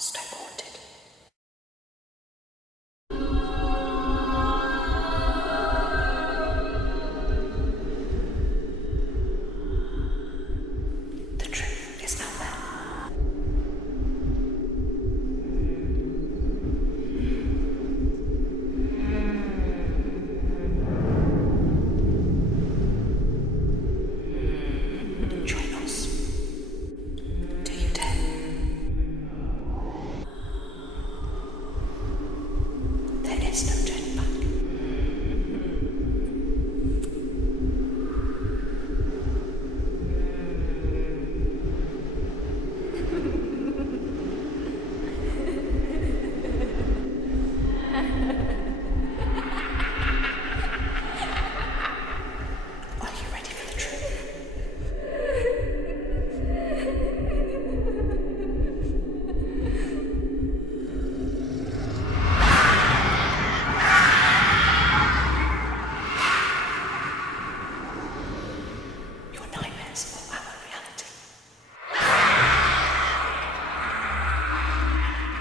Stoke haunted. The truth is out there. Join us. Do you dare? There is no turning back. Are you ready for the truth? Your nightmares are our reality.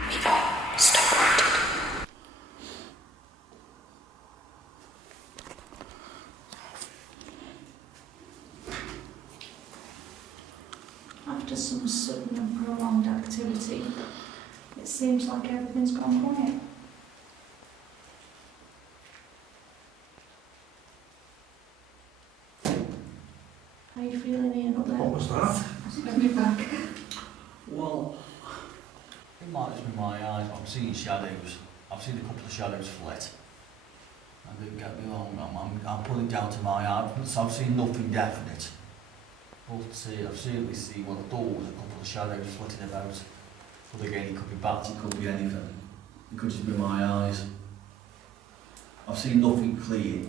We are Stoke haunted. After some sudden and prolonged activity, it seems like everything's gone quiet. How are you feeling, Ian, up there? What was that? Let me back. Well, it might just be my eyes, but I'm seeing shadows. I've seen a couple of shadows flit. And don't get me wrong, I'm putting it down to my eyes, so I've seen nothing definite. But I've certainly seen, well, I thought there was a couple of shadows flitting about. But again, it could be bats, it could be anything. It could just be my eyes. I've seen nothing clear.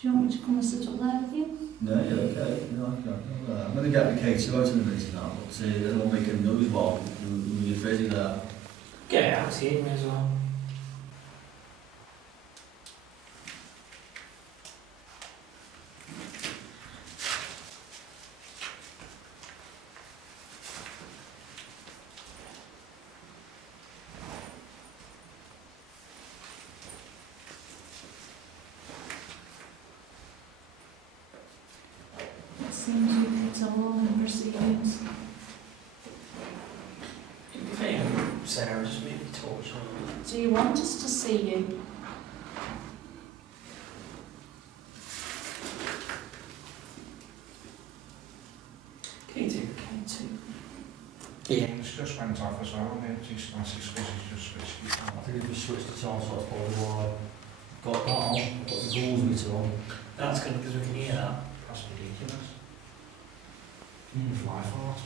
Do you want me to come and sit up there with you? No, you're okay. No, I'm going to get the K2 out in a minute now, but I don't want to make a noise while you're busy there. Get it out here, may as well. It seems you've hit a wall in proceedings. Do you think Sarah just maybe torch on? Do you want us to see you? K2. K2. Yeah. It's just went off as well, and it's just switched it I think if you switched it on, so that's probably why I got that on, got the balls meter on. That's good because we can hear that. That's ridiculous. Fly fast.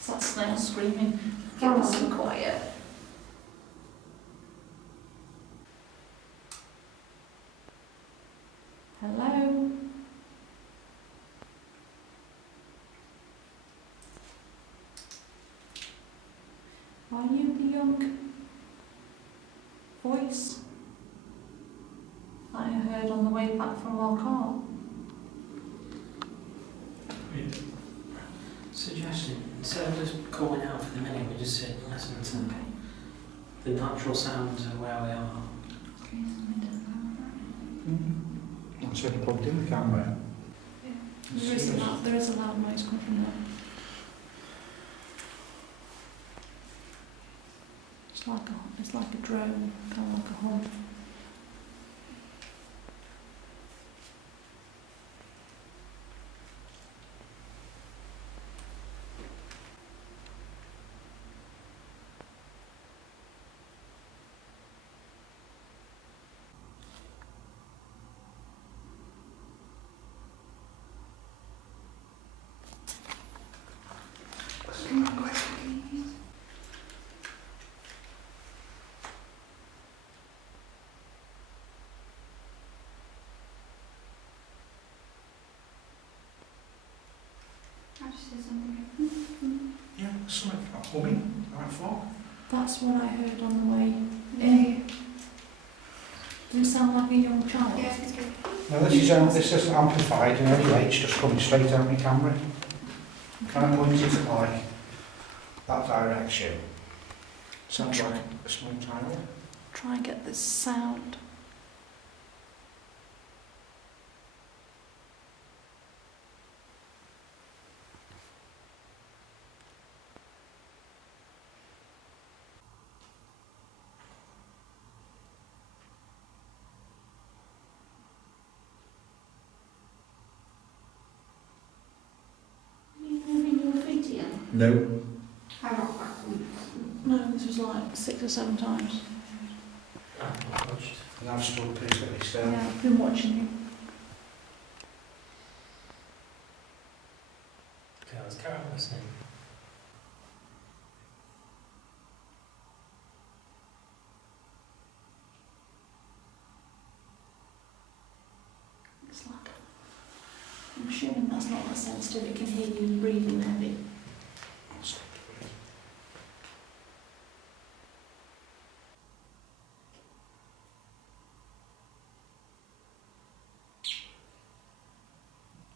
Is that snail screaming? Get us some quiet. Hello? Are you the young voice that I heard on the way back from our car? Suggestion. Instead of just calling out for the minute, we just sit and listen to Okay. the natural sounds of where we are. Okay, so we don't know. That's when you plugged in the camera. There is a loud noise coming from there. It's like a drone, kind of like a hum. I just hear something. Yeah, something like humming, like fog. That's what I heard on the way in. Does it sound like a young child? Yeah, it's good. No, this isn't amplified in any way, it's just coming straight out of my camera. Can I point it like that direction? Sounds Try. like a small tower. Try and get this sound. Are you moving your feet yet? No. I got back on. No, this was like 6 or 7 times. I've not watched. And I've stood perfectly still. Yeah, I've been watching you. Okay, let's carry on listening. It's like, I'm assuming that's not that sensitive. It can hear you breathing heavy.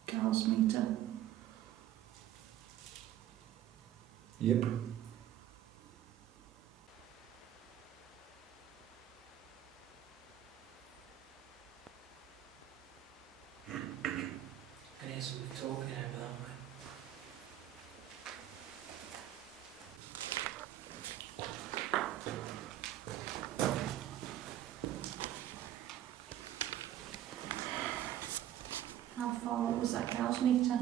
Carl's meter. Yep. I can hear somebody talking over that way. How far was that Carl's meter?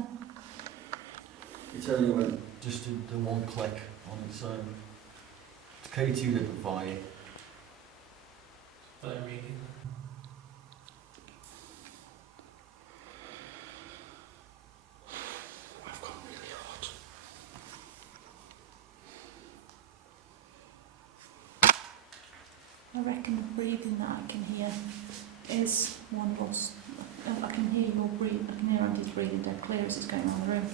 You tell you when, just did the one click on its own. It's K2 did it via. But I'm reading. I've got really hot. I reckon the breathing that I can hear is one lost. I can hear your breathing. I can hear Andy's breathing dead clear as it's going around the room.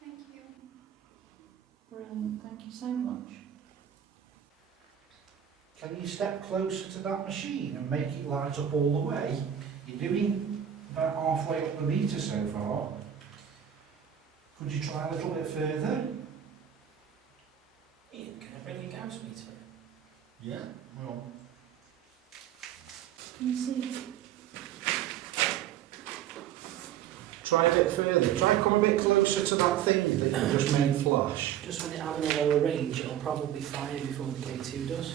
Thank you. Brilliant. Thank you so much. Can you step closer to that machine and make it light up all the way? You're doing about halfway up the meter so far. Could you try a little bit further? Ian, can I bring your gauge meter in? Yeah, well. Can you see? Try a bit further. Try come a bit closer to that thing that you just made flash. Just when it having a lower range, it'll probably fire before the K2 does.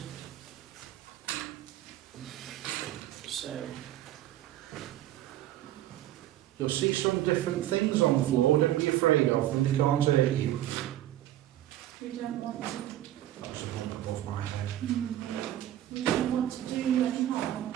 So, You'll see some different things on the floor. Don't be afraid of them. They can't hurt you. We don't want to. That's a bump above my head. We don't want to do you any harm.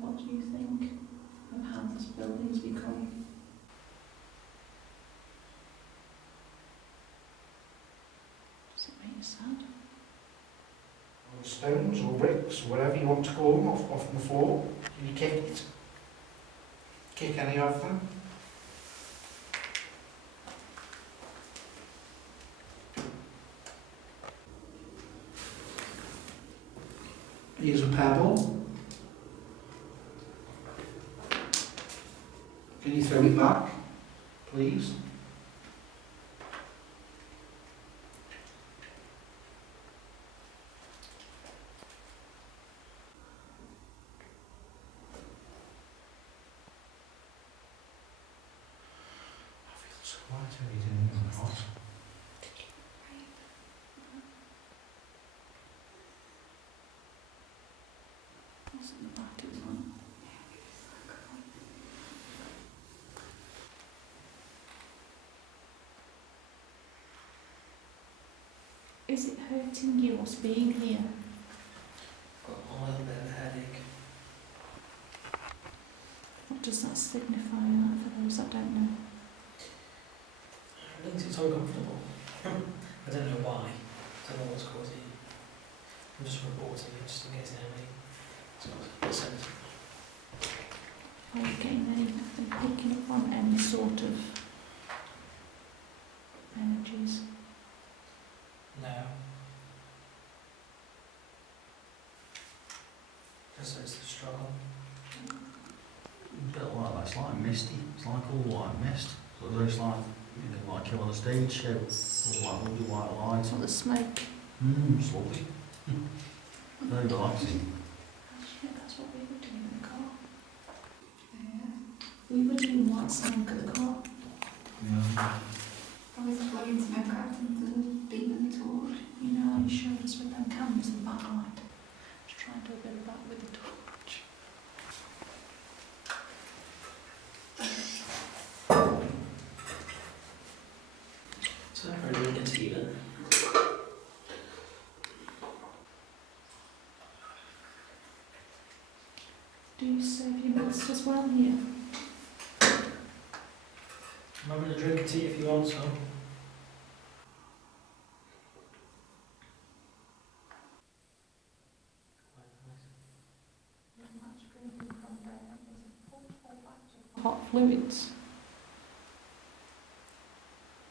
What do you think of how this building's become? Does it make you sad? Or stones or bricks, whatever you want to call them, off the floor. Can you kick it? Kick any of them? Here's a pebble. Can you throw it back, please? I feel so light every day in the hot. What's in the back? It was like Is it hurting you or being here? Got a little bit of a headache. What does that signify, like, for those that don't know? It means it's uncomfortable. I don't know why. I don't know what's causing it. I'm just reporting it just in case anybody got sensitive. Are you getting anything, picking up on any sort of energies? No. Just it's the struggle. A bit like that, it's like misty. It's like all white mist. So it's like, you know, like you're on a stage show. All like lovely white lights. Or the smoke? It's lovely. Very relaxing. Actually, that's what we were doing in the car. Yeah. We were doing white smoke at the car. Yeah. I was blowing smoke out into the demon torch. You know how you showed us with them cameras and backlight? Just try and do a bit of that with the torch. So I'm really into tea then. Do you serve your mixed as well here? I'm having a drink of tea if you want some. Hot fluids.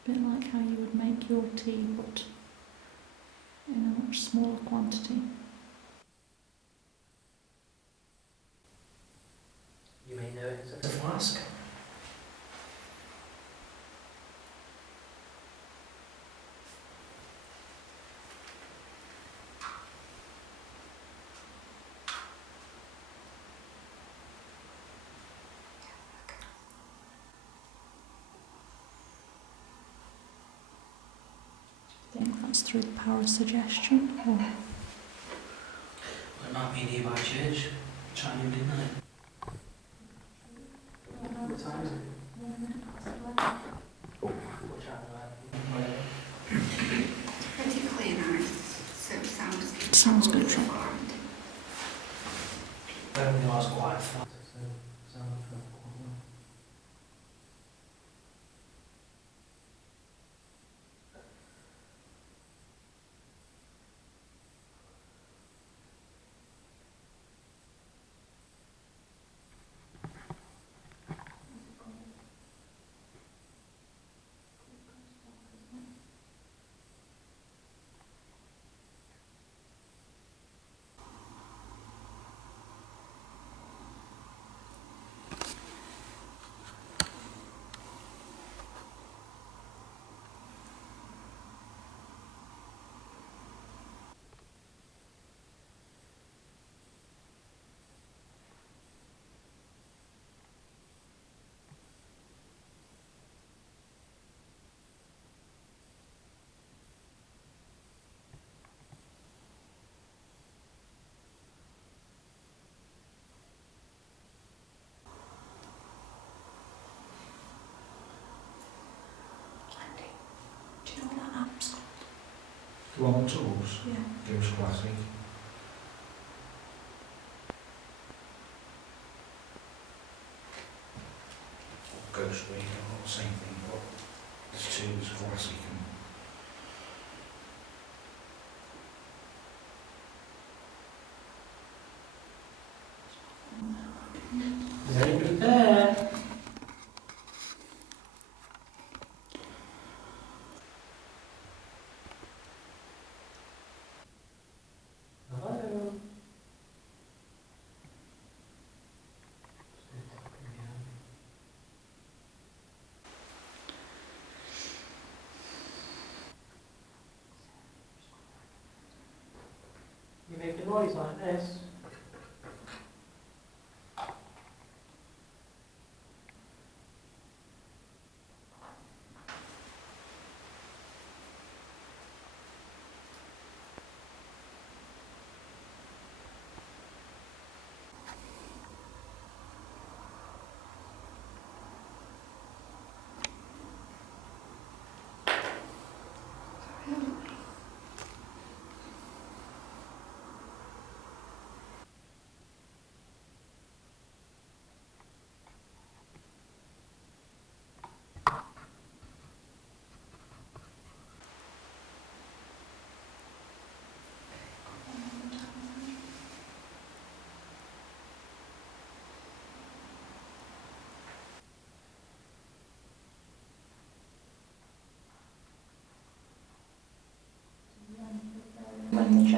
A bit like how you would make your tea, but in a much smaller quantity. You may know it as a flask. I think that's through the power of suggestion, or Well, it might be nearby church. Chiming in midnight. What time is it? What time It's pretty clear now, so sounds Sounds good, Trent. formed. Everything was quite flat. Andy, do you know what that app's called? Long tools, Yeah. Ghost Classic. Ghost Reader, not the same thing, but there's two, there's Classic and Is anybody there? Hello? You make a noise like this.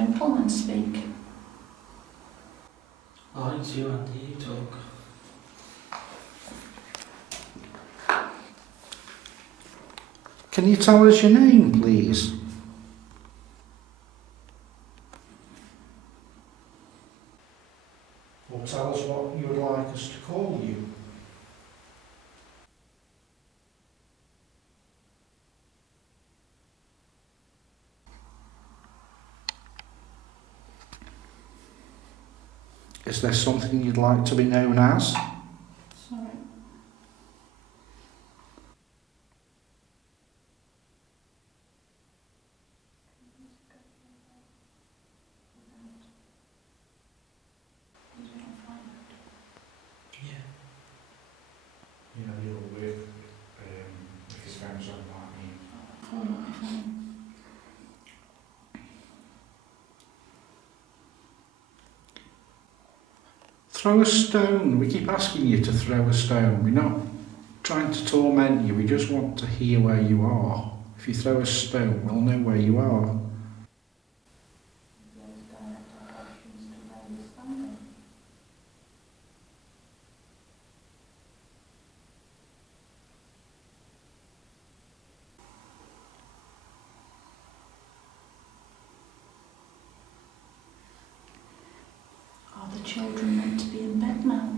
gentleman speak. Oh, it's you, Andy, you talk. Can you tell us your name, please? Or tell us what you would like us to call you. Is there something you'd like to be known as? Sorry. Yeah. You know, you'll work with his friends on that name. Oh, fine. Throw a stone. We keep asking you to throw a stone. We're not trying to torment you. We just want to hear where you are. If you throw a stone, we'll know where you are. Are the children meant to be in bed now?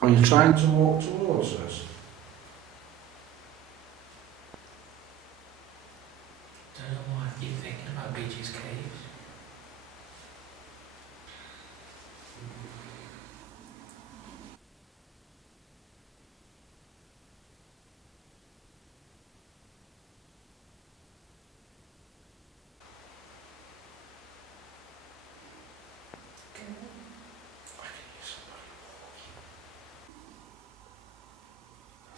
Are you trying to walk towards us? Don't know why I keep thinking about BG's caves.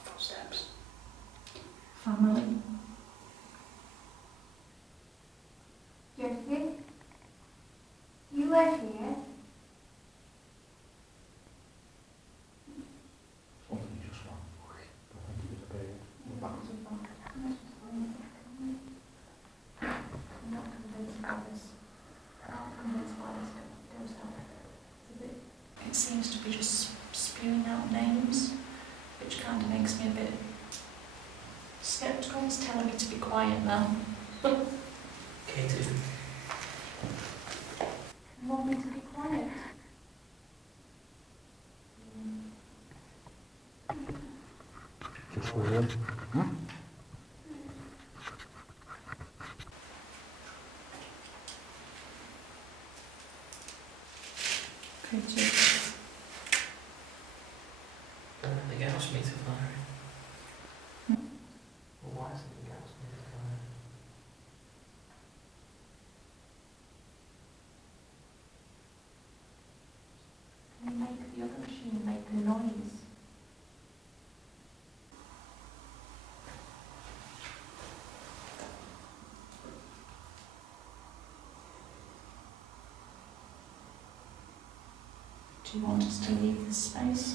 Footsteps. Family. Jessie, you were here. Something just went. I think it was a bit back. I'm not convinced by this. I'm not convinced by this goes out. It seems to be just spewing out names, which kind of makes me a bit sceptical. It's telling me to be quiet now. Katie. You want me to be quiet? Just weird. Huh? Katie. The gas meter firing. Well, why isn't the gas meter firing? Can you make the other machine make a noise? Do you want us to leave this space?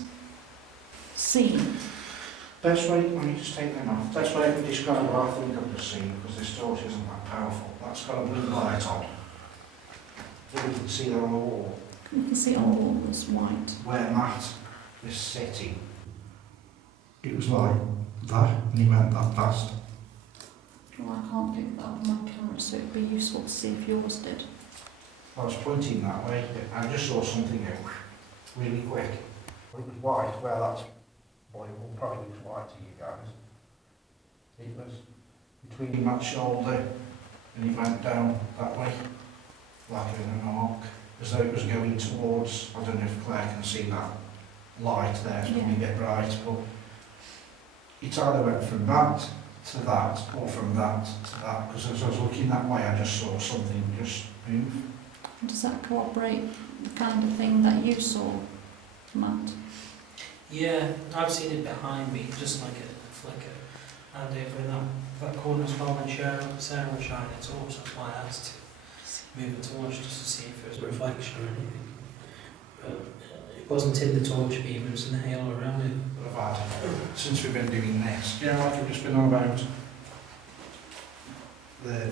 Scene. Best way, let me just take them off. Best way I can describe what I think of the scene, because this torch isn't that powerful. That's got a blue light on. You can see that on the wall. You can see all the wall was white. Where Matt is sitting, it was like that, and he went that fast. Well, I can't pick that up on my camera, so it'd be useful to see if yours did. I was pointing that way, I just saw something go really quick. It was white, where that's, well, it will probably looks white to you guys. It was between Matt's shoulder, and it went down that way, like in an arc, as though it was going towards, I don't know if Claire can see that light there, it's probably a bit bright, but it either went from that to that, or from that to that, because as I was looking that way, I just saw something just move. Does that corroborate the kind of thing that you saw, Matt? Yeah, I've seen it behind me, just like a flicker. And over in that corner as well, when Sarah was shining a torch, that's why I asked to move the torch just to see if it was a reflection or anything. But it wasn't in the torch beam, it was in the halo around it. But I've had, since we've been doing this, you know, like I've just been on about the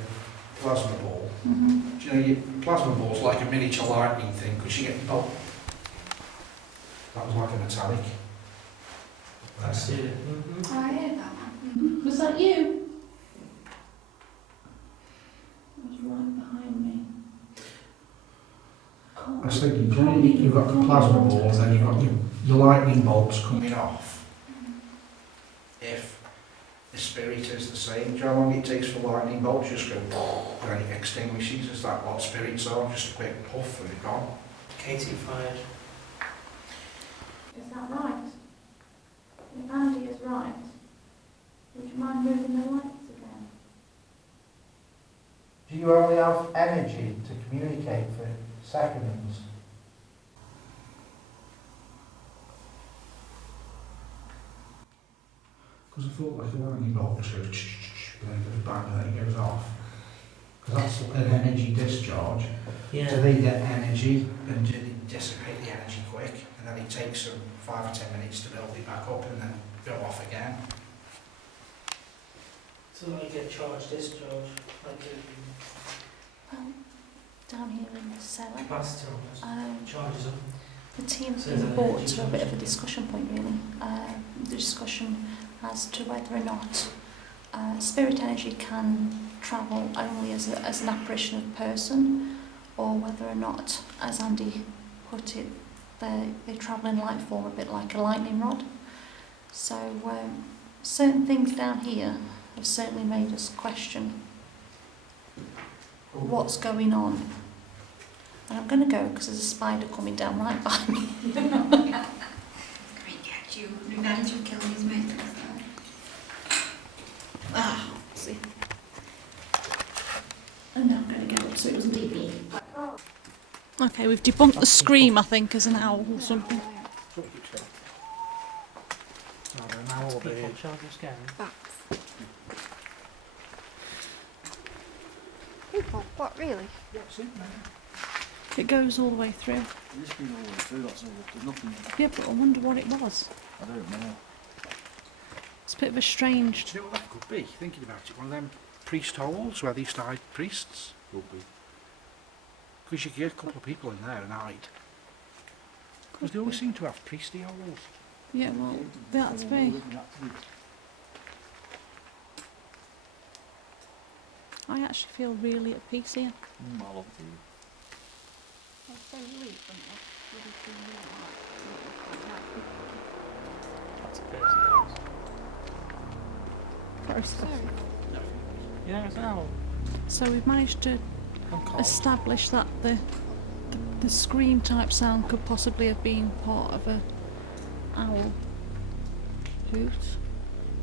plasma ball. Mm-hmm. Do you know, your plasma ball's like a miniature lightning thing, because you get bolt. That was like a metallic. I see it. Mm-hmm. Oh, I heard that one. Was that you? It was right behind me. I was thinking, do you know, you've got the plasma ball, and then you've got your lightning bolts coming off. If the spirit is the same, do you know how long it takes for lightning bolts just go, and it extinguishes? Is that what spirits are? Just a quick puff and they're gone. Katie fired. Is that right? If Andy is right, would you mind moving the lights again? Do you only have energy to communicate for seconds? Because I thought like a lightning bolt just goes and then it goes bang and then it goes off. Because that's an energy discharge. Yeah. So they get energy and do they dissipate the energy quick, and then it takes them 5 or 10 minutes to build it back up and then go off again. So like a charge discharge, like Well, down here in the cellar, a capacitor almost. Charges up. the team's So is been that brought energy to a bit of a charge? discussion point really. The discussion as to whether or not spirit energy can travel only as an apparition of person, or whether or not, as Andy put it, they travel in light form, a bit like a lightning rod. So certain things down here have certainly made us question what's going on. And I'm going to go because there's a spider coming down right by me. It's going to get you. Revenge of killing his mate. Ah, see. And now I'm going to get up so it doesn't eat me. Okay, we've debunked the scream, I think, as an owl or something. People charge scary. Bats. People? What, really? It goes all the way through. It's been all the way through, that's all. There's nothing. Yeah, but I wonder what it was. I don't know. It's a bit of a strange... Do you know what that could be? Thinking about it, one of them priest holes where they used to hide priests. Could be. Because you could get a couple of people in there and hide. Because they always seem to have priesty holes. Yeah, well, that's me. I actually feel really at peace here. I love it. That's a person. Gross. Yeah, it's an owl. So we've managed to I'm cold. establish that the scream type sound could possibly have been part of a owl hoot.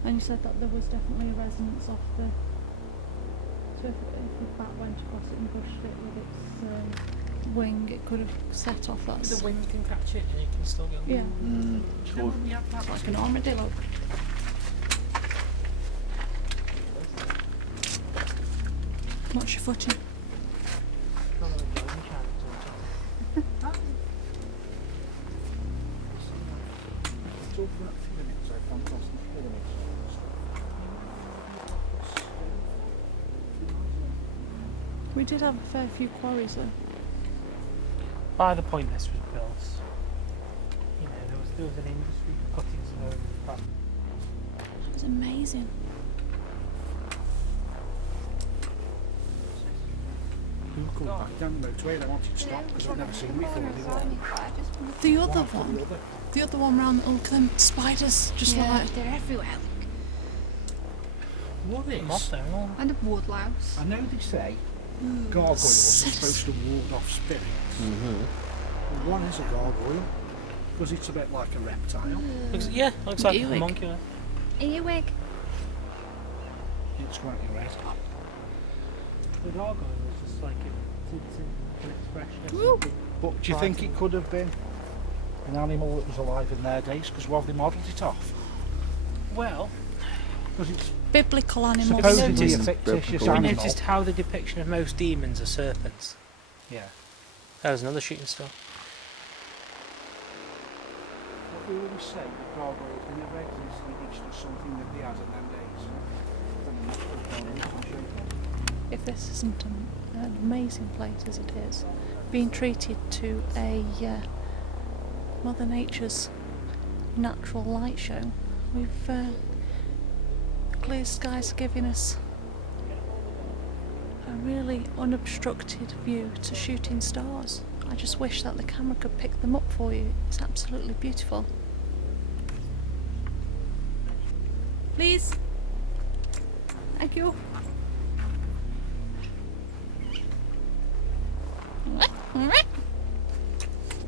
And you said that there was definitely a resonance off the... So if the bat went across it and pushed it with its wing, it could have set off that... The wind can catch it and it can still go. Yeah, Sure. like an armadillo. What's your footing? We did have a fair few quarries though. By the point this was built, you know, there was an industry for cutting stone and crap. It was amazing. We were going back down the motorway, they wanted to stop because I'd never seen it before. The other one, the other one round, look at them spiders, just like... They're everywhere. What is? Moth there and all. And a woodlouse. I know they say gargoyles are supposed to ward off spirits. Well, one is a gargoyle because it's a bit like a reptile. Yeah, looks like a Earwig. monkey. Earwig. It's quite red. The gargoyle was just like an expression of Woo. something. But do you think it could have been an animal that was alive in their days? Because what have they modelled it off? Well, Because it's Biblical animals. supposedly a noticed- fictitious we animal. noticed how the depiction of most demons are serpents. Yeah. That was another shooting star. What we always say, that gargoyles never existed, it's just something that they had in them days. if this isn't an amazing place as it is, being treated to a Mother Nature's natural light show. We've clear skies giving us a really unobstructed view to shooting stars. I just wish that the camera could pick them up for you. It's absolutely beautiful. Please. Thank you.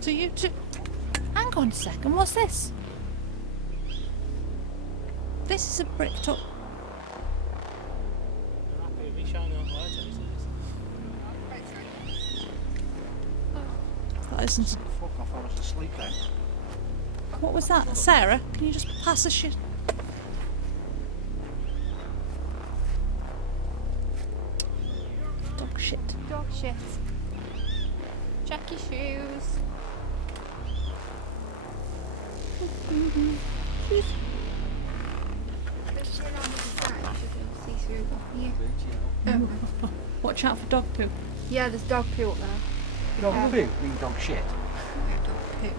To you too. Hang on a second, what's this? This is a bricked up. That isn't. Fuck off, I was asleep then. What was that? Sarah, can you just pass the shit? Dog shit. Dog shit. Check your shoes. There's shit on the side, you should see through. Yeah. Watch out for dog poo. Yeah, there's dog poo up there. Dog poo? Mean dog shit? Yeah, dog poo.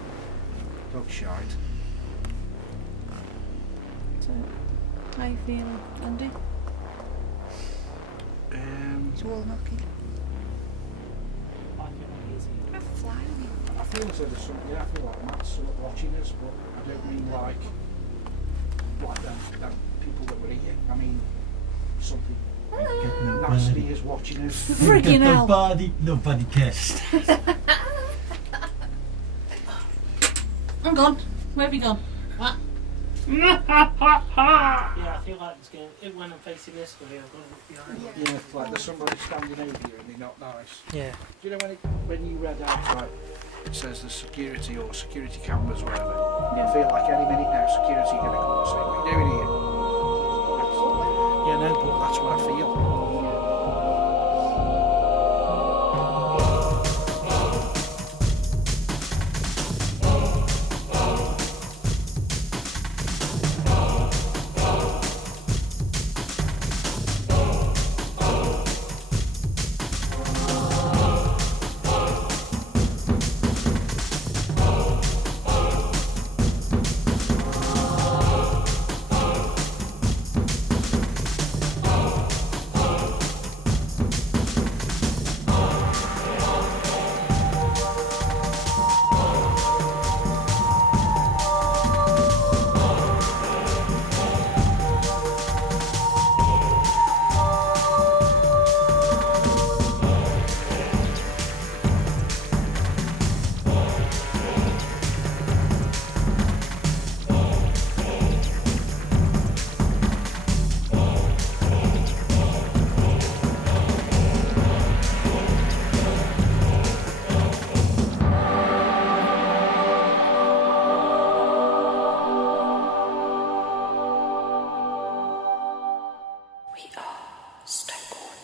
Dog shite. So, how you feeling, Andy? It's wall knocking. I'm flying. I feel as though there's something, yeah, I feel like Matt's sort of watching us, but I don't mean like them people that were here. I mean something nasty is watching us. Friggin' hell! Nobody cares. I'm gone. Where have you gone? What? Yeah, I feel like it's going. When I'm facing this way, I've got to look behind. Yeah, it's like there's somebody standing over you and they're not nice. Yeah. Do you know when you read out like it says the security or security cameras, whatever? I feel like any minute now security are going to come and say, "What are you doing here?" Yeah, no, but that's what I feel. We are Stoke Haunted.